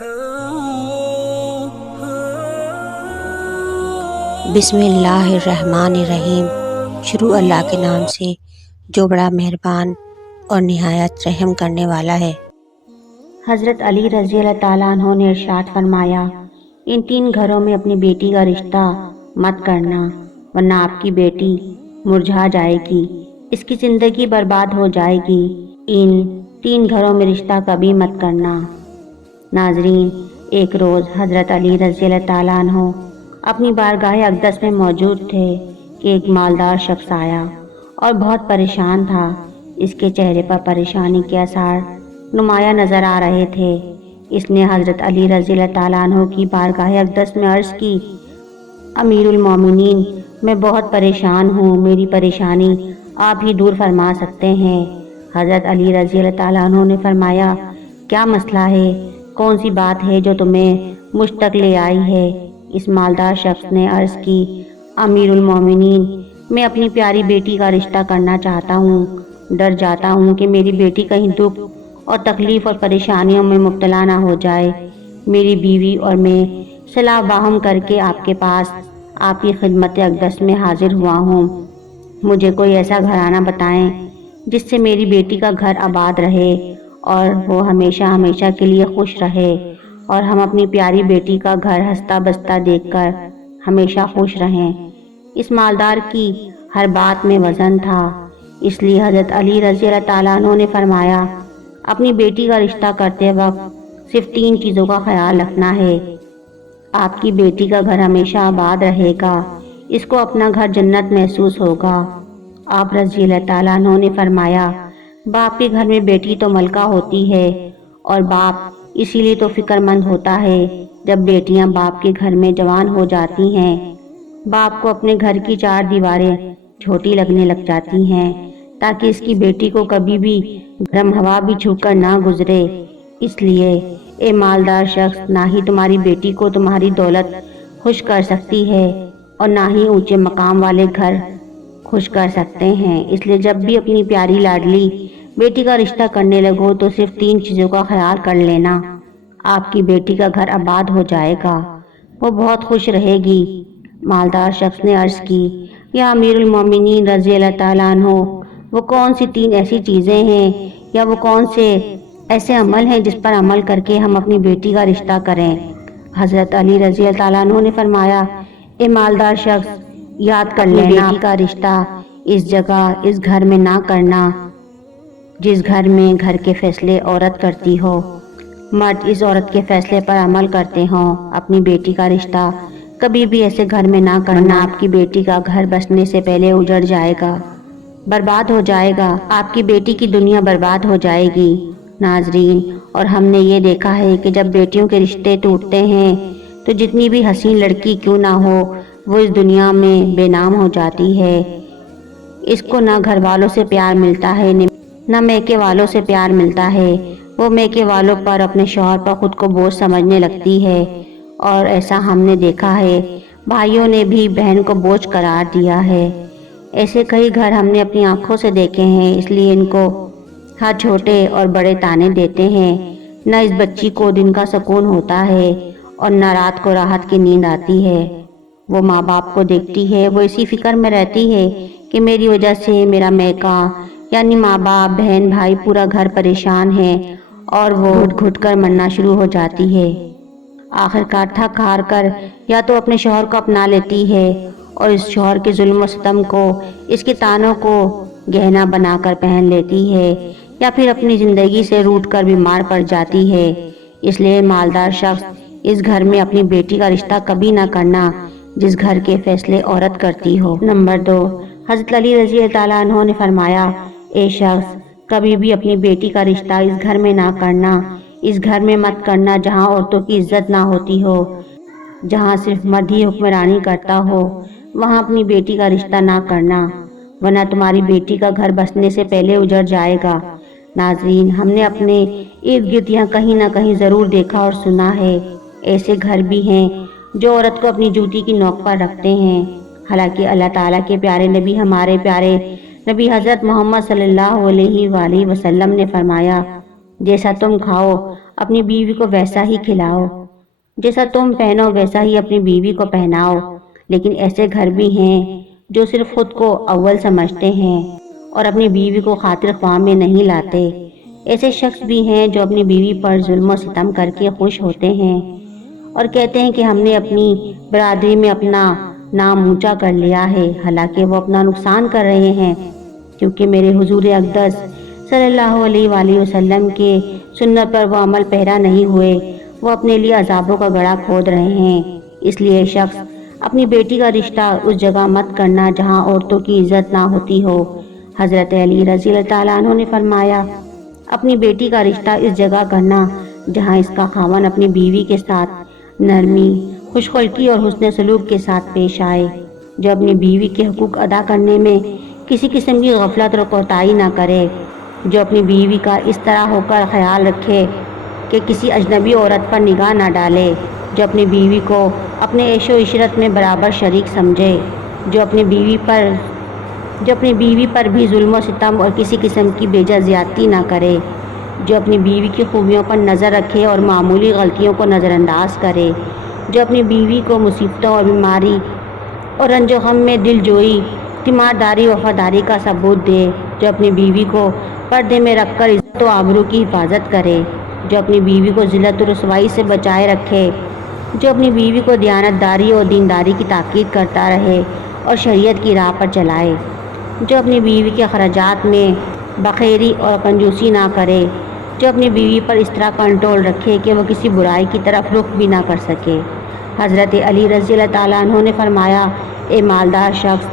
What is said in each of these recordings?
بسم اللہ الرحمن الرحیم۔ شروع اللہ کے نام سے جو بڑا مہربان اور نہایت رحم کرنے والا ہے۔ حضرت علی رضی اللہ تعالیٰ عنہ نے ارشاد فرمایا، ان 3 گھروں میں اپنی بیٹی کا رشتہ مت کرنا، ورنہ آپ کی بیٹی مرجھا جائے گی، اس کی زندگی برباد ہو جائے گی۔ ان 3 گھروں میں رشتہ کبھی مت کرنا۔ ناظرین، ایک روز حضرت علی رضی اللہ تعالیٰ عنہ اپنی بارگاہ اقدس میں موجود تھے کہ ایک مالدار شخص آیا اور بہت پریشان تھا۔ اس کے چہرے پر پریشانی کے آثار نمایاں نظر آ رہے تھے۔ اس نے حضرت علی رضی اللہ تعالیٰ عنہ کی بارگاہ اقدس میں عرض کی، امیر المومنین، میں بہت پریشان ہوں، میری پریشانی آپ ہی دور فرما سکتے ہیں۔ حضرت علی رضی اللہ تعالیٰ عنہ نے فرمایا، کیا مسئلہ ہے؟ کون سی بات ہے جو تمہیں مجھ تک لے آئی ہے؟ اس مالدار شخص نے عرض کی، امیر المومنین، میں اپنی پیاری بیٹی کا رشتہ کرنا چاہتا ہوں۔ ڈر جاتا ہوں کہ میری بیٹی کہیں دکھ اور تکلیف اور پریشانیوں میں مبتلا نہ ہو جائے۔ میری بیوی اور میں صلاح باہم کر کے آپ کے پاس آپ کی خدمت اقدس میں حاضر ہوا ہوں۔ مجھے کوئی ایسا گھرانہ بتائیں جس سے میری بیٹی کا گھر آباد رہے اور وہ ہمیشہ ہمیشہ کے لیے خوش رہے، اور ہم اپنی پیاری بیٹی کا گھر ہنستا بستا دیکھ کر ہمیشہ خوش رہیں۔ اس مالدار کی ہر بات میں وزن تھا، اس لیے حضرت علی رضی اللہ تعالیٰ عنہ نے فرمایا، اپنی بیٹی کا رشتہ کرتے وقت صرف 3 چیزوں کا خیال رکھنا ہے۔ آپ کی بیٹی کا گھر ہمیشہ آباد رہے گا، اس کو اپنا گھر جنت محسوس ہوگا۔ آپ رضی اللہ تعالیٰ عنہ نے فرمایا، باپ کے گھر میں بیٹی تو ملکہ ہوتی ہے، اور باپ اسی لیے تو فکر مند ہوتا ہے جب بیٹیاں باپ کے گھر میں جوان ہو جاتی ہیں۔ باپ کو اپنے گھر کی 4 دیواریں چھوٹی لگنے لگ جاتی ہیں، تاکہ اس کی بیٹی کو کبھی بھی گرم ہوا بھی چھو کر نہ گزرے۔ اس لیے اے مالدار شخص، نہ ہی تمہاری بیٹی کو تمہاری دولت خوش کر سکتی ہے اور نہ ہی اونچے مقام والے گھر خوش کر سکتے ہیں۔ اس لیے جب بھی اپنی پیاری لاڈلی بیٹی کا رشتہ کرنے لگو تو صرف 3 چیزوں کا خیال کر لینا۔ آپ کی بیٹی کا گھر آباد ہو جائے گا، وہ بہت خوش رہے گی۔ مالدار شخص نے عرض کی، یا امیر المومنین رضی اللہ تعالیٰ عنہ، وہ کون سی 3 ایسی چیزیں ہیں یا وہ کون سے ایسے عمل ہیں جس پر عمل کر کے ہم اپنی بیٹی کا رشتہ کریں؟ حضرت علی رضی اللہ تعالیٰ عنہ نے فرمایا، اے مالدار شخص، یاد کر لینا، بیٹی کا رشتہ اس جگہ اس گھر میں نہ کرنا جس گھر میں گھر کے فیصلے عورت کرتی ہو، مرد اس عورت کے فیصلے پر عمل کرتے ہوں۔ اپنی بیٹی کا رشتہ کبھی بھی ایسے گھر میں نہ کرنا، آپ کی بیٹی کا گھر بسنے سے پہلے اجڑ جائے گا، برباد ہو جائے گا، آپ کی بیٹی کی دنیا برباد ہو جائے گی۔ ناظرین، اور ہم نے یہ دیکھا ہے کہ جب بیٹیوں کے رشتے ٹوٹتے ہیں تو جتنی بھی حسین لڑکی کیوں نہ ہو، وہ اس دنیا میں بے نام ہو جاتی ہے۔ اس کو نہ گھر والوں سے پیار ملتا ہے، نہ میکے والوں سے پیار ملتا ہے۔ وہ میکے والوں پر، اپنے شوہر پر خود کو بوجھ سمجھنے لگتی ہے، اور ایسا ہم نے دیکھا ہے بھائیوں نے بھی بہن کو بوجھ قرار دیا ہے۔ ایسے کئی گھر ہم نے اپنی آنکھوں سے دیکھے ہیں، اس لیے ان کو ہر چھوٹے اور بڑے تانے دیتے ہیں۔ نہ اس بچی کو دن کا سکون ہوتا ہے اور نہ رات کو راحت کی نیند آتی ہے۔ وہ ماں باپ کو دیکھتی ہے، وہ اسی فکر میں رہتی ہے کہ میری وجہ سے میرا میکا، یعنی ماں باپ، بہن بھائی، پورا گھر پریشان ہے، اور وہ گھٹ گھٹ کر مرنا شروع ہو جاتی ہے۔ آخر کار تھک ہار کر یا تو اپنے شوہر کو اپنا لیتی ہے اور اس شوہر کے ظلم و ستم کو، اس کے تانوں کو گہنا بنا کر پہن لیتی ہے، یا پھر اپنی زندگی سے روٹھ کر بیمار پڑ جاتی ہے۔ اس لیے مالدار شخص اس گھر میں اپنی بیٹی کا رشتہ کبھی نہ کرنا جس گھر کے فیصلے عورت کرتی ہو۔ نمبر 2، حضرت علی رضی اللہ تعالیٰ عنہ نے فرمایا، اے شخص، کبھی بھی اپنی بیٹی کا رشتہ اس گھر میں نہ کرنا، اس گھر میں مت کرنا جہاں عورتوں کی عزت نہ ہوتی ہو، جہاں صرف مرد ہی حکمرانی کرتا ہو، وہاں اپنی بیٹی کا رشتہ نہ کرنا، ورنہ تمہاری بیٹی کا گھر بسنے سے پہلے اجڑ جائے گا۔ ناظرین، ہم نے اپنے ارد گرد یہاں کہیں نہ کہیں ضرور دیکھا اور سنا ہے، ایسے گھر بھی ہیں جو عورت کو اپنی جوتی کی نوک پر رکھتے ہیں۔ حالانکہ اللہ تعالیٰ کے پیارے نبی، ہمارے پیارے نبی حضرت محمد صلی اللہ علیہ وآلہ وسلم نے فرمایا، جیسا تم کھاؤ اپنی بیوی کو ویسا ہی کھلاؤ، جیسا تم پہنو ویسا ہی اپنی بیوی کو پہناؤ۔ لیکن ایسے گھر بھی ہیں جو صرف خود کو اول سمجھتے ہیں اور اپنی بیوی کو خاطر خواہ میں نہیں لاتے۔ ایسے شخص بھی ہیں جو اپنی بیوی پر ظلم و ستم کر کے خوش ہوتے ہیں اور کہتے ہیں کہ ہم نے اپنی برادری میں اپنا نام اونچا کر لیا ہے، حالانکہ وہ اپنا نقصان کر رہے ہیں، کیونکہ میرے حضور اقدس صلی اللہ علیہ وآلہ وسلم کے سنت پر وہ عمل پیرا نہیں ہوئے، وہ اپنے لیے عذابوں کا گڑھا کھود رہے ہیں۔ اس لیے شخص اپنی بیٹی کا رشتہ اس جگہ مت کرنا جہاں عورتوں کی عزت نہ ہوتی ہو۔ حضرت علی رضی اللہ تعالیٰ عنہ نے فرمایا، اپنی بیٹی کا رشتہ اس جگہ کرنا جہاں اس کا خاوند اپنی بیوی کے ساتھ نرمی، خوش خلقی اور حسن سلوک کے ساتھ پیش آئے، جو اپنی بیوی کے حقوق ادا کرنے میں کسی قسم کی غفلت اور کوتاہی نہ کرے، جو اپنی بیوی کا اس طرح ہو کر خیال رکھے کہ کسی اجنبی عورت پر نگاہ نہ ڈالے، جو اپنی بیوی کو اپنے عیش و عشرت میں برابر شریک سمجھے، جو اپنی بیوی پر بھی ظلم و ستم اور کسی قسم کی بیجا زیادتی نہ کرے، جو اپنی بیوی کی خوبیوں پر نظر رکھے اور معمولی غلطیوں کو نظر انداز کرے، جو اپنی بیوی کو مصیبتوں اور بیماری اور رنج و غم میں دل جوئی، تیمارداری و وفاداری کا ثبوت دے، جو اپنی بیوی کو پردے میں رکھ کر عزت و آبرو کی حفاظت کرے، جو اپنی بیوی کو ذلت و رسوائی سے بچائے رکھے، جو اپنی بیوی کو دیانتداری اور دینداری کی تاکید کرتا رہے اور شریعت کی راہ پر چلائے، جو اپنی بیوی کے اخراجات میں بخیلی اور کنجوسی نہ کرے، جو اپنی بیوی پر اس طرح کنٹرول رکھے کہ وہ کسی برائی کی طرف رخ بھی نہ کر سکے۔ حضرت علی رضی اللہ تعالیٰ عنہ نے فرمایا، اے مالدار شخص،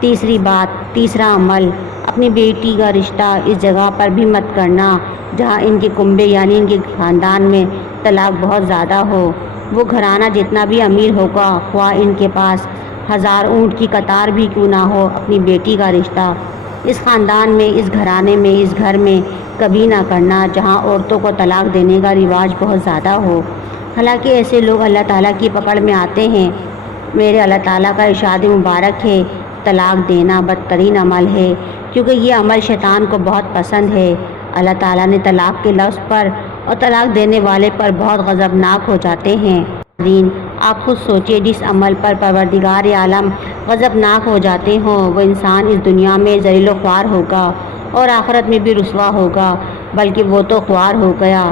تیسرا عمل، اپنی بیٹی کا رشتہ اس جگہ پر بھی مت کرنا جہاں ان کے کنبے یعنی ان کے خاندان میں طلاق بہت زیادہ ہو۔ وہ گھرانہ جتنا بھی امیر ہوگا، خواہ ان کے پاس 1000 اونٹ کی قطار بھی کیوں نہ ہو، اپنی بیٹی کا رشتہ اس خاندان میں، اس گھرانے میں، اس گھر میں کبھی نہ کرنا جہاں عورتوں کو طلاق دینے کا رواج بہت زیادہ ہو۔ حالانکہ ایسے لوگ اللہ تعالیٰ کی پکڑ میں آتے ہیں۔ میرے اللہ تعالیٰ کا ارشاد مبارک ہے، طلاق دینا بدترین عمل ہے، کیونکہ یہ عمل شیطان کو بہت پسند ہے۔ اللہ تعالیٰ نے طلاق کے لفظ پر اور طلاق دینے والے پر بہت غضبناک ہو جاتے ہیں۔ آپ خود سوچیں، جس عمل پر پروردگار عالم غضبناک ہو جاتے ہوں، وہ انسان اس دنیا میں ذلیل و خوار ہوگا اور آخرت میں بھی رسوا ہوگا، بلکہ وہ تو خوار ہو گیا۔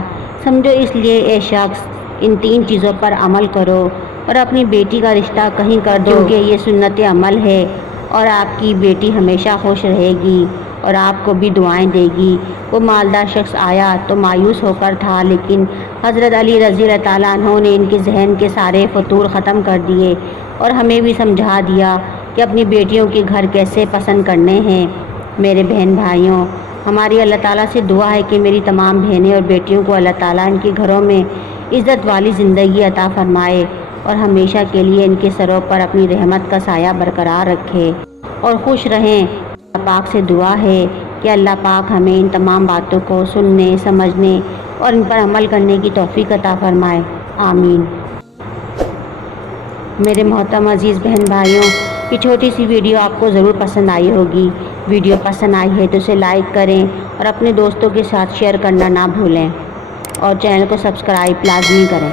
سمجھو، اس لیے اے شخص، ان 3 چیزوں پر عمل کرو اور اپنی بیٹی کا رشتہ کہیں کر دو، کیونکہ یہ سنت عمل ہے اور آپ کی بیٹی ہمیشہ خوش رہے گی اور آپ کو بھی دعائیں دے گی۔ وہ مالدار شخص آیا تو مایوس ہو کر تھا، لیکن حضرت علی رضی اللہ تعالیٰ عنہ نے ان کے ذہن کے سارے فتور ختم کر دیے اور ہمیں بھی سمجھا دیا کہ اپنی بیٹیوں کے گھر کیسے پسند کرنے ہیں۔ میرے بہن بھائیوں، ہماری اللہ تعالیٰ سے دعا ہے کہ میری تمام بہنیں اور بیٹیوں کو اللہ تعالیٰ ان کے گھروں میں عزت والی زندگی عطا فرمائے اور ہمیشہ کے لیے ان کے سروں پر اپنی رحمت کا سایہ برقرار رکھے اور خوش رہیں۔ اللہ پاک سے دعا ہے کہ اللہ پاک ہمیں ان تمام باتوں کو سننے، سمجھنے اور ان پر عمل کرنے کی توفیق عطا فرمائے، آمین۔ میرے محترم عزیز بہن بھائیوں، یہ چھوٹی سی ویڈیو آپ کو ضرور پسند آئی ہوگی۔ ویڈیو پسند آئی ہے تو اسے لائک کریں اور اپنے دوستوں کے ساتھ شیئر کرنا نہ بھولیں اور چینل کو سبسکرائب لازمی کریں۔